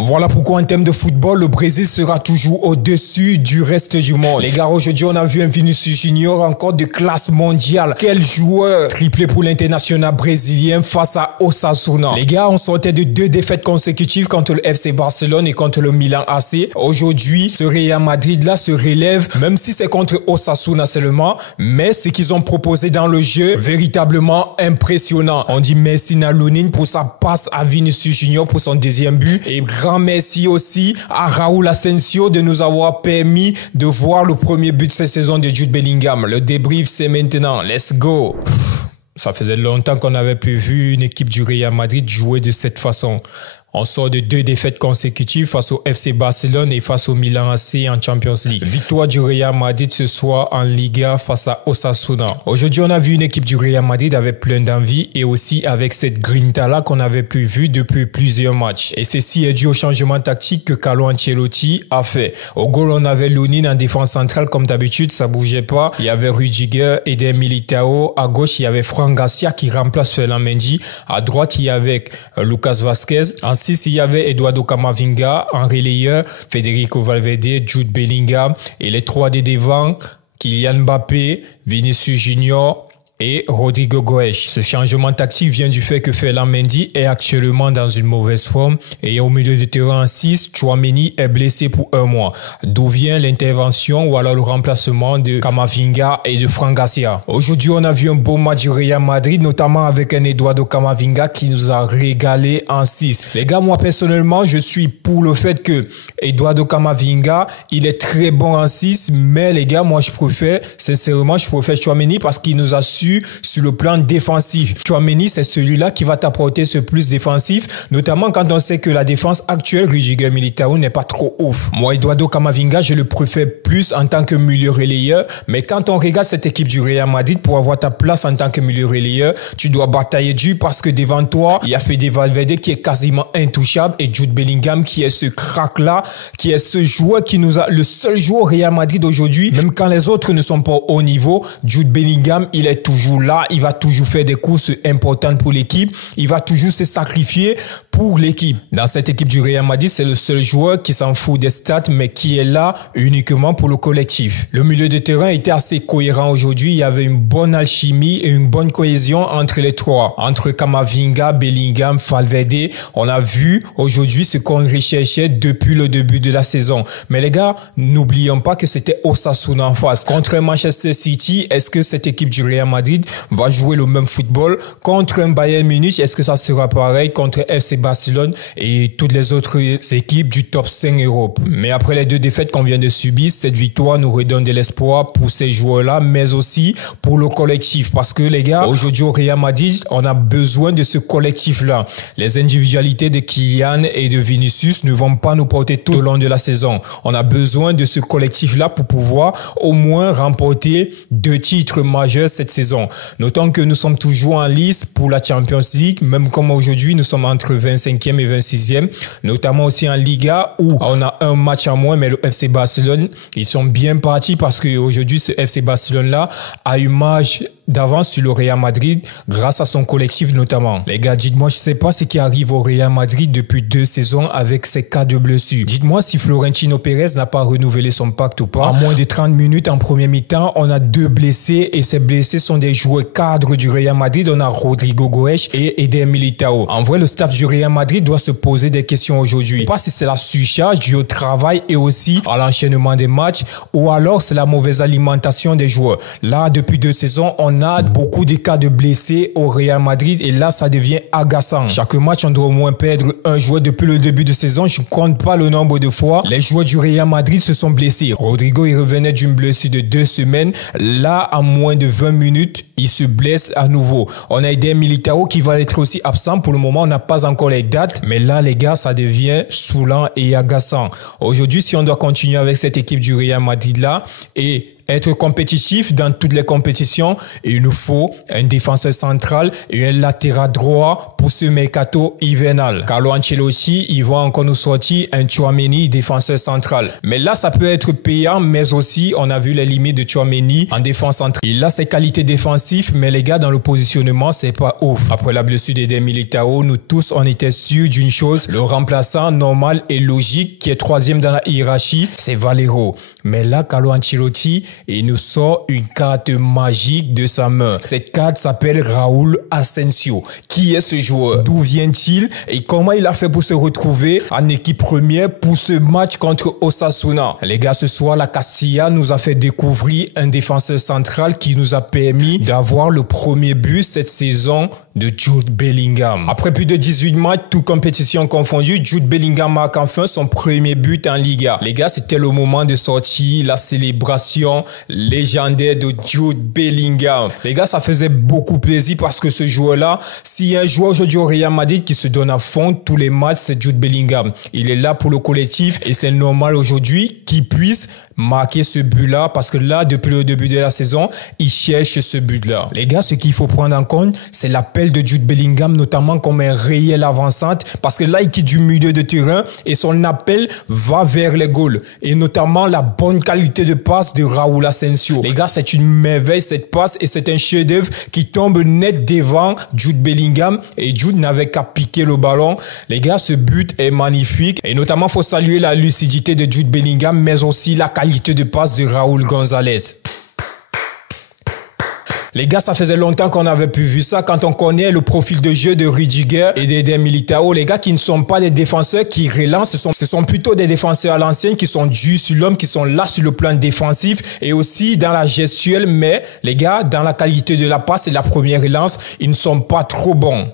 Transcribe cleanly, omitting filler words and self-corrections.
Voilà pourquoi en termes de football, le Brésil sera toujours au-dessus du reste du monde. Les gars, aujourd'hui, on a vu un Vinicius Junior encore de classe mondiale. Quel joueur! Triplé pour l'international brésilien face à Osasuna. Les gars, on sortait de 2 défaites consécutives contre le FC Barcelone et contre le Milan AC. Aujourd'hui, ce Real Madrid-là se relève, même si c'est contre Osasuna seulement, mais ce qu'ils ont proposé dans le jeu, véritablement impressionnant. On dit merci Nalounin pour sa passe à Vinicius Junior pour son deuxième but et grand merci aussi à Raúl Asensio de nous avoir permis de voir le premier but de cette saison de Jude Bellingham. Le débrief, c'est maintenant. Let's go! Ça faisait longtemps qu'on n'avait plus vu une équipe du Real Madrid jouer de cette façon. On sort de 2 défaites consécutives face au FC Barcelone et face au Milan AC en Champions League. Victoire du Real Madrid ce soir en Liga face à Osasuna. Aujourd'hui, on a vu une équipe du Real Madrid avec plein d'envie et aussi avec cette grinta-là qu'on n'avait plus vue depuis plusieurs matchs. Et ceci est dû au changement tactique que Carlo Ancelotti a fait. Au goal, on avait Lunin en défense centrale comme d'habitude, ça bougeait pas. Il y avait Rudiger, Eder Militao. À gauche, il y avait Fran Garcia qui remplace Ferland Mendy. À droite, il y avait Lucas Vazquez. Ensuite, il y avait Eduardo Camavinga en relayeur, Federico Valverde, Jude Bellingham et les 3 des devant, Kylian Mbappé, Vinicius Junior et Rodrigo Goes. Ce changement tactique vient du fait que Ferland Mendy est actuellement dans une mauvaise forme et au milieu de terrain 6, Tchouaméni est blessé pour 1 mois. D'où vient l'intervention ou alors le remplacement de Camavinga et de Fran Garcia. Aujourd'hui, on a vu un beau match du Real Madrid, notamment avec un Eduardo Camavinga qui nous a régalé en 6. Les gars, moi personnellement, je suis pour le fait que Eduardo Camavinga, il est très bon en 6, mais les gars, moi je préfère Tchouaméni parce qu'il nous a su sur le plan défensif. Tchouaméni, c'est celui-là qui va t'apporter ce plus défensif, notamment quand on sait que la défense actuelle, Rudiger Militao, n'est pas trop ouf. Moi, Eduardo Camavinga, je le préfère plus en tant que milieu relayeur, mais quand on regarde cette équipe du Real Madrid, pour avoir ta place en tant que milieu relayeur, tu dois batailler dur parce que devant toi, il y a Fede Valverde qui est quasiment intouchable et Jude Bellingham qui est ce crack-là, qui est ce joueur qui nous a, le seul joueur au Real Madrid aujourd'hui, même quand les autres ne sont pas au haut niveau, Jude Bellingham, il est toujours là, il va toujours faire des courses importantes pour l'équipe, il va toujours se sacrifier pour l'équipe. Dans cette équipe du Real Madrid, c'est le seul joueur qui s'en fout des stats, mais qui est là uniquement pour le collectif. Le milieu de terrain était assez cohérent aujourd'hui, il y avait une bonne alchimie et une bonne cohésion entre les 3. Entre Camavinga, Bellingham, Valverde, on a vu aujourd'hui ce qu'on recherchait depuis le début de la saison. Mais les gars, n'oublions pas que c'était Osasuna en face. Contre Manchester City, est-ce que cette équipe du Real Madrid va jouer le même football contre un Bayern Munich? Est-ce que ça sera pareil contre FC Barcelone et toutes les autres équipes du top 5 Europe? Mais après les 2 défaites qu'on vient de subir, cette victoire nous redonne de l'espoir pour ces joueurs-là, mais aussi pour le collectif. Parce que les gars, aujourd'hui au Real Madrid, on a besoin de ce collectif-là. Les individualités de Kylian et de Vinicius ne vont pas nous porter tout au long de la saison. On a besoin de ce collectif-là pour pouvoir au moins remporter 2 titres majeurs cette saison. Notons que nous sommes toujours en lice pour la Champions League, même comme aujourd'hui, nous sommes entre 25e et 26e, notamment aussi en Liga où on a un match en moins, mais le FC Barcelone, ils sont bien partis parce qu'aujourd'hui, ce FC Barcelone-là a une marge d'avance sur le Real Madrid grâce à son collectif notamment. Les gars, dites-moi, je sais pas ce qui arrive au Real Madrid depuis 2 saisons avec ces cas de blessures. Dites-moi si Florentino Pérez n'a pas renouvelé son pacte ou pas. En moins de 30 minutes en première mi-temps, on a 2 blessés et ces blessés sont des joueurs cadres du Real Madrid. On a Rodrigo Goes et Eder Militao. En vrai, le staff du Real Madrid doit se poser des questions aujourd'hui. Je sais pas si c'est la surcharge due au travail et aussi à l'enchaînement des matchs ou alors c'est la mauvaise alimentation des joueurs. Là, depuis 2 saisons, on a beaucoup de cas de blessés au Real Madrid et là, ça devient agaçant. Chaque match, on doit au moins perdre un joueur depuis le début de saison. Je ne compte pas le nombre de fois les joueurs du Real Madrid se sont blessés. Rodrigo, il revenait d'une blessure de 2 semaines. Là, en moins de 20 minutes, il se blesse à nouveau. On a Eder Militao qui va être aussi absent. Pour le moment, on n'a pas encore les dates. Mais là, les gars, ça devient saoulant et agaçant. Aujourd'hui, si on doit continuer avec cette équipe du Real Madrid là et être compétitif dans toutes les compétitions, il nous faut un défenseur central et un latéral droit pour ce mercato hivernal. Carlo Ancelotti, il va encore nous sortir un Tchouaméni défenseur central. Mais là, ça peut être payant, mais aussi, on a vu les limites de Tchouaméni en défense centrale. Il a ses qualités défensives, mais les gars, dans le positionnement, c'est pas ouf. Après la blessure d'Eder Militao, nous tous, on était sûrs d'une chose, le remplaçant normal et logique qui est troisième dans la hiérarchie, c'est Valero. Mais là, Carlo Ancelotti, il nous sort une carte magique de sa main. Cette carte s'appelle Raúl Asensio. Qui est ce joueur? D'où vient-il? Et comment il a fait pour se retrouver en équipe première pour ce match contre Osasuna? Les gars, ce soir, la Castilla nous a fait découvrir un défenseur central qui nous a permis d'avoir le premier but cette saison de Jude Bellingham. Après plus de 18 matchs, toutes compétitions confondues, Jude Bellingham marque enfin son premier but en Liga. Les gars, c'était le moment de sortir la célébration légendaire de Jude Bellingham. Les gars, ça faisait beaucoup plaisir parce que ce joueur-là, s'il y a un joueur aujourd'hui au Real Madrid qui se donne à fond tous les matchs, c'est Jude Bellingham. Il est là pour le collectif et c'est normal aujourd'hui qu'il puisse marquer ce but-là parce que là, depuis le début de la saison, il cherche ce but-là. Les gars, ce qu'il faut prendre en compte, c'est l'appel de Jude Bellingham, notamment comme un réel avant-centre parce que là, il quitte du milieu de terrain et son appel va vers les goals et notamment la bonne qualité de passe de Raúl Asensio. Les gars, c'est une merveille cette passe et c'est un chef-d'œuvre qui tombe net devant Jude Bellingham et Jude n'avait qu'à piquer le ballon. Les gars, ce but est magnifique et notamment, faut saluer la lucidité de Jude Bellingham mais aussi la qualité de passe de Raúl González. Les gars, ça faisait longtemps qu'on avait pu vu ça quand on connaît le profil de jeu de Rudiger et d'Eder Militao. Les gars qui ne sont pas des défenseurs qui relancent, ce sont plutôt des défenseurs à l'ancienne qui sont dus sur l'homme, qui sont là sur le plan défensif et aussi dans la gestuelle. Mais les gars, dans la qualité de la passe et la première relance, ils ne sont pas trop bons.